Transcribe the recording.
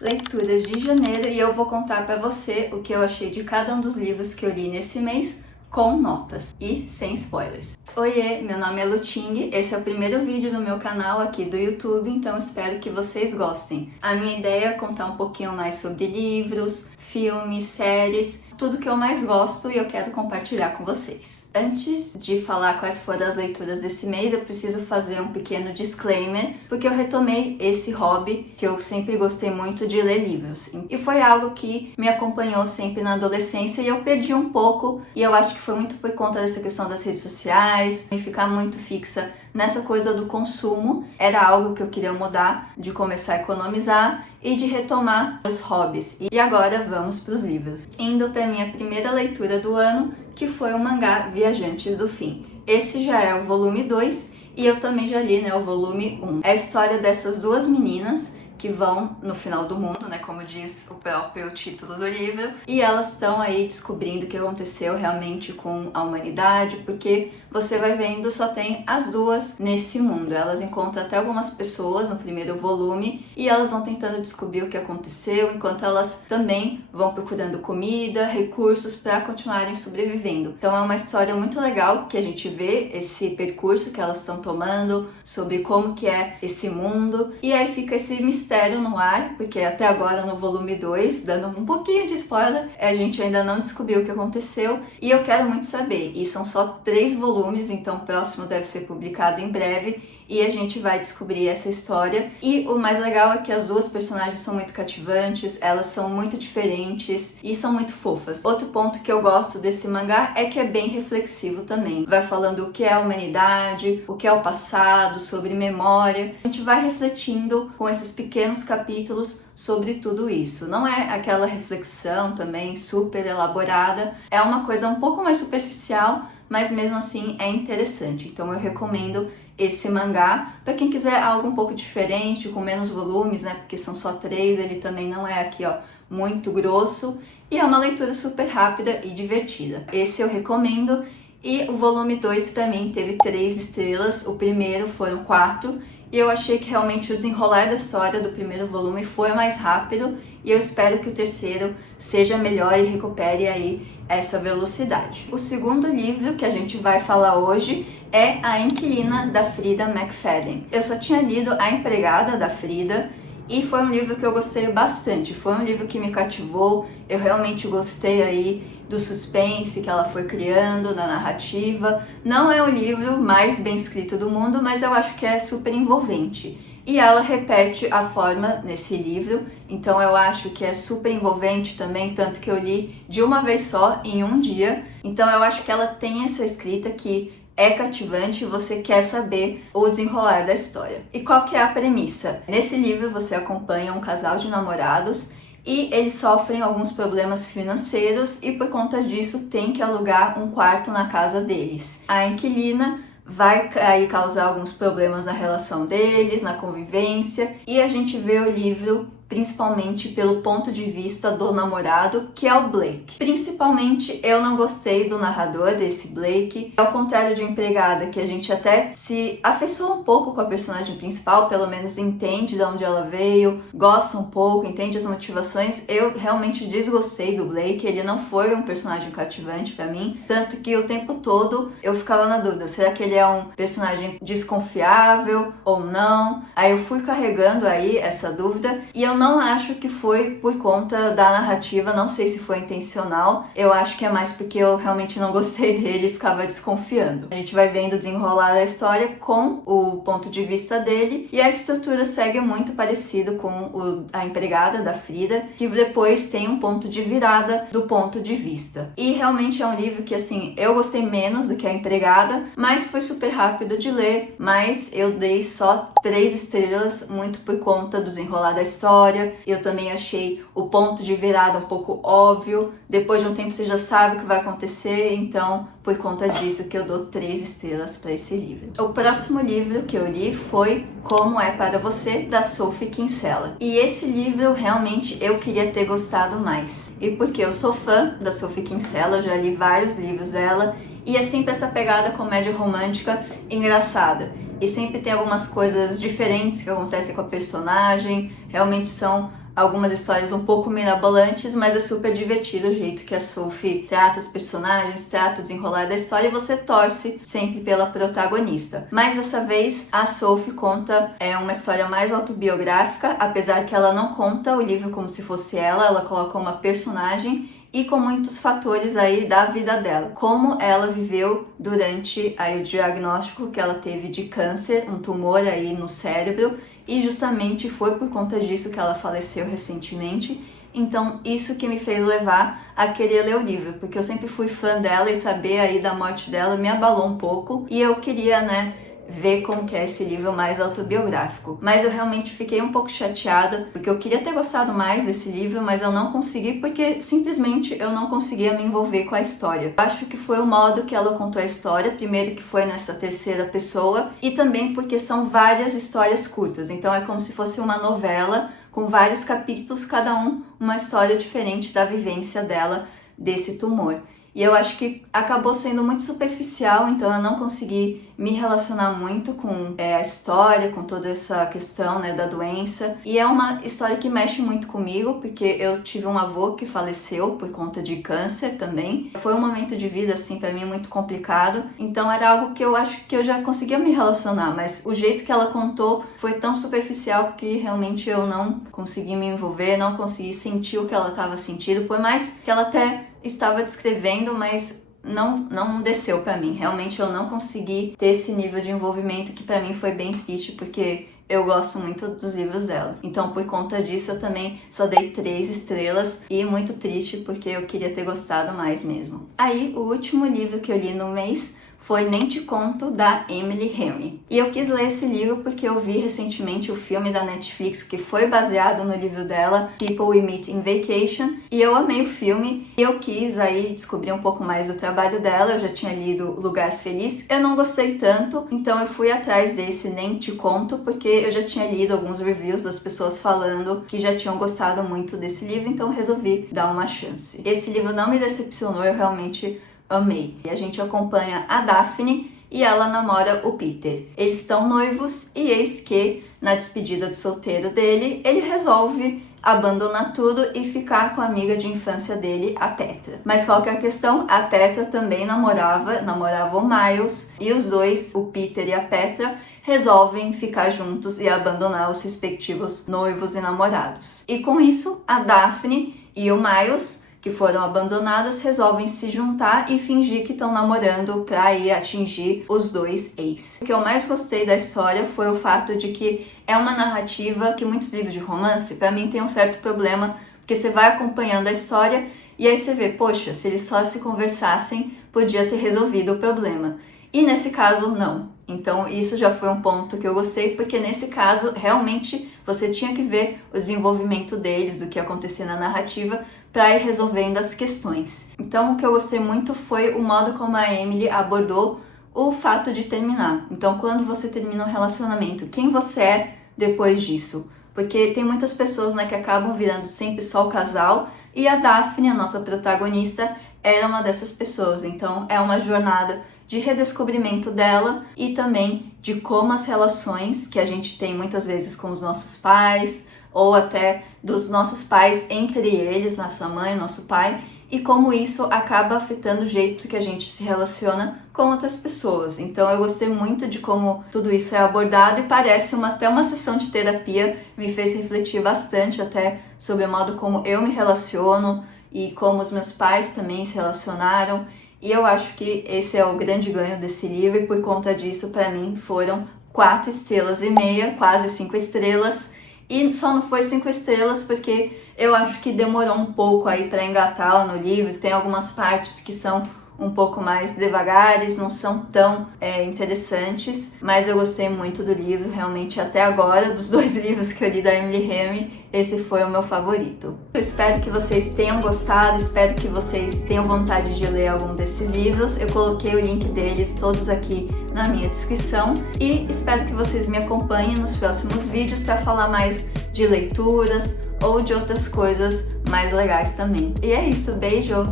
leituras de janeiro e eu vou contar para você o que eu achei de cada um dos livros que eu li nesse mês, com notas e sem spoilers. Oiê, meu nome é Luting, esse é o primeiro vídeo do meu canal aqui do YouTube, então espero que vocês gostem. A minha ideia é contar um pouquinho mais sobre livros, filmes, séries, tudo que eu mais gosto e eu quero compartilhar com vocês. Antes de falar quais foram as leituras desse mês, eu preciso fazer um pequeno disclaimer, porque eu retomei esse hobby que eu sempre gostei muito de ler livros. E foi algo que me acompanhou sempre na adolescência e eu perdi um pouco, e eu acho que foi muito por conta dessa questão das redes sociais, e ficar muito fixa nessa coisa do consumo. Era algo que eu queria mudar, de começar a economizar e de retomar os hobbies. E agora vamos para os livros. Indo para minha primeira leitura do ano, que foi o mangá Viajantes do Fim. Esse já é o volume 2 e eu também já li, o volume 1. É a história dessas duas meninas que vão no final do mundo, como diz o próprio título do livro, e elas estão aí descobrindo o que aconteceu realmente com a humanidade, porque você vai vendo, só tem as duas nesse mundo. Elas encontram até algumas pessoas no primeiro volume e elas vão tentando descobrir o que aconteceu, enquanto elas também vão procurando comida, recursos para continuarem sobrevivendo. Então é uma história muito legal que a gente vê esse percurso que elas estão tomando, sobre como que é esse mundo, e aí fica esse mistério no ar, porque até agora no volume 2, dando um pouquinho de spoiler, a gente ainda não descobriu o que aconteceu e eu quero muito saber. E são só 3 volumes, então o próximo deve ser publicado em breve e a gente vai descobrir essa história. E o mais legal é que as duas personagens são muito cativantes, elas são muito diferentes e são muito fofas. Outro ponto que eu gosto desse mangá é que é bem reflexivo também. Vai falando o que é a humanidade, o que é o passado, sobre memória. A gente vai refletindo com esses pequenos capítulos sobre tudo isso. Não é aquela reflexão também super elaborada, é uma coisa um pouco mais superficial, mas mesmo assim é interessante. Então eu recomendo esse mangá para quem quiser algo um pouco diferente, com menos volumes, porque são só 3, ele também não é aqui, muito grosso, e é uma leitura super rápida e divertida. Esse eu recomendo. E o volume 2 para mim teve 3 estrelas, o primeiro foram 4, e eu achei que realmente o desenrolar da história do primeiro volume foi mais rápido, e eu espero que o terceiro seja melhor e recupere aí essa velocidade. O segundo livro que a gente vai falar hoje é A Inquilina, da Frida McFadden. Eu só tinha lido A Empregada, da Frida, e foi um livro que eu gostei bastante. Foi um livro que me cativou, eu realmente gostei aí do suspense que ela foi criando, da narrativa. Não é o livro mais bem escrito do mundo, mas eu acho que é super envolvente. E ela repete a forma nesse livro, então eu acho que é super envolvente também, tanto que eu li de uma vez só, em um dia. Então eu acho que ela tem essa escrita que é cativante e você quer saber o desenrolar da história. E qual que é a premissa? Nesse livro você acompanha um casal de namorados e eles sofrem alguns problemas financeiros e por conta disso tem que alugar um quarto na casa deles. A inquilina vai aí causar alguns problemas na relação deles, na convivência, e a gente vê o livro principalmente pelo ponto de vista do namorado, que é o Blake. Principalmente, eu não gostei do narrador desse Blake. Ao contrário de Empregada, que a gente até se afeiçoa um pouco com a personagem principal, pelo menos entende de onde ela veio, gosta um pouco, entende as motivações. Eu realmente desgostei do Blake, ele não foi um personagem cativante pra mim, tanto que o tempo todo eu ficava na dúvida, será que ele é um personagem desconfiável ou não? Aí eu fui carregando aí essa dúvida, e eu não acho que foi por conta da narrativa, não sei se foi intencional, eu acho que é mais porque eu realmente não gostei dele e ficava desconfiando. A gente vai vendo o desenrolar da história com o ponto de vista dele, e a estrutura segue muito parecido com A Empregada, da Frida, que depois tem um ponto de virada do ponto de vista. E realmente é um livro que, assim, eu gostei menos do que A Empregada, mas foi super rápido de ler, mas eu dei só 3 estrelas, muito por conta do desenrolar da história. Eu também achei o ponto de virada um pouco óbvio, depois de um tempo você já sabe o que vai acontecer, então por conta disso que eu dou 3 estrelas para esse livro. O próximo livro que eu li foi Como é para Você, da Sophie Kinsella. E esse livro realmente eu queria ter gostado mais. E porque eu sou fã da Sophie Kinsella, eu já li vários livros dela, e é sempre essa pegada comédia romântica engraçada. E sempre tem algumas coisas diferentes que acontecem com a personagem, realmente são algumas histórias um pouco mirabolantes, mas é super divertido o jeito que a Sophie trata os personagens, trata o desenrolar da história e você torce sempre pela protagonista. Mas dessa vez a Sophie conta uma história mais autobiográfica, apesar que ela não conta o livro como se fosse ela coloca uma personagem e com muitos fatores aí da vida dela. Como ela viveu durante aí o diagnóstico que ela teve de câncer, um tumor aí no cérebro, e justamente foi por conta disso que ela faleceu recentemente. Então isso que me fez levar a querer ler o livro, porque eu sempre fui fã dela e saber aí da morte dela me abalou um pouco e eu queria, ver como que é esse livro mais autobiográfico. Mas eu realmente fiquei um pouco chateada, porque eu queria ter gostado mais desse livro, mas eu não consegui porque simplesmente eu não conseguia me envolver com a história. Eu acho que foi o modo que ela contou a história, primeiro que foi nessa terceira pessoa, e também porque são várias histórias curtas, então é como se fosse uma novela com vários capítulos, cada um uma história diferente da vivência dela desse tumor. E eu acho que acabou sendo muito superficial, então eu não consegui me relacionar muito com a história, com toda essa questão da doença. E é uma história que mexe muito comigo, porque eu tive um avô que faleceu por conta de câncer também. Foi um momento de vida, assim, pra mim muito complicado. Então era algo que eu acho que eu já conseguia me relacionar, mas o jeito que ela contou foi tão superficial que realmente eu não consegui me envolver, não consegui sentir o que ela estava sentindo, por mais que ela até estava descrevendo, mas não desceu pra mim. Realmente eu não consegui ter esse nível de envolvimento que pra mim foi bem triste, porque eu gosto muito dos livros dela. Então, por conta disso, eu também só dei 3 estrelas e muito triste porque eu queria ter gostado mais mesmo. Aí, o último livro que eu li no mês foi Nem Te Conto, da Emily Henry. E eu quis ler esse livro porque eu vi recentemente o filme da Netflix que foi baseado no livro dela, People We Meet in Vacation, e eu amei o filme e eu quis aí descobrir um pouco mais do trabalho dela. Eu já tinha lido Lugar Feliz, eu não gostei tanto, então eu fui atrás desse Nem Te Conto porque eu já tinha lido alguns reviews das pessoas falando que já tinham gostado muito desse livro, então resolvi dar uma chance. Esse livro não me decepcionou, eu realmente amei. E a gente acompanha a Daphne e ela namora o Peter. Eles estão noivos e eis que, na despedida de solteiro dele, ele resolve abandonar tudo e ficar com a amiga de infância dele, a Petra. Mas qual que é a questão? A Petra também namorava o Miles, e os dois, o Peter e a Petra, resolvem ficar juntos e abandonar os respectivos noivos e namorados. E com isso, a Daphne e o Miles, que foram abandonados, resolvem se juntar e fingir que estão namorando para ir atingir os dois ex. O que eu mais gostei da história foi o fato de que é uma narrativa que muitos livros de romance, para mim, tem um certo problema, porque você vai acompanhando a história e aí você vê, poxa, se eles só se conversassem, podia ter resolvido o problema. E nesse caso, não. Então isso já foi um ponto que eu gostei, porque nesse caso, realmente, você tinha que ver o desenvolvimento deles, do que ia acontecer na narrativa, para ir resolvendo as questões. Então o que eu gostei muito foi o modo como a Emily abordou o fato de terminar. Então quando você termina um relacionamento, quem você é depois disso? Porque tem muitas pessoas que acabam virando sempre só o casal, e a Daphne, a nossa protagonista, era uma dessas pessoas. Então é uma jornada de redescobrimento dela e também de como as relações que a gente tem muitas vezes com os nossos pais, ou até dos nossos pais entre eles, nossa mãe, nosso pai, e como isso acaba afetando o jeito que a gente se relaciona com outras pessoas. Então eu gostei muito de como tudo isso é abordado e parece até uma sessão de terapia, me fez refletir bastante até sobre o modo como eu me relaciono e como os meus pais também se relacionaram. E eu acho que esse é o grande ganho desse livro e por conta disso, para mim, foram 4,5 estrelas, quase 5 estrelas. E só não foi 5 estrelas porque eu acho que demorou um pouco aí para engatar no livro. Tem algumas partes que são um pouco mais devagares, não são tão interessantes, mas eu gostei muito do livro, realmente até agora, dos 2 livros que eu li da Emily Henry, esse foi o meu favorito. Eu espero que vocês tenham gostado, espero que vocês tenham vontade de ler algum desses livros. Eu coloquei o link deles todos aqui na minha descrição e espero que vocês me acompanhem nos próximos vídeos para falar mais de leituras ou de outras coisas mais legais também. E é isso, beijo!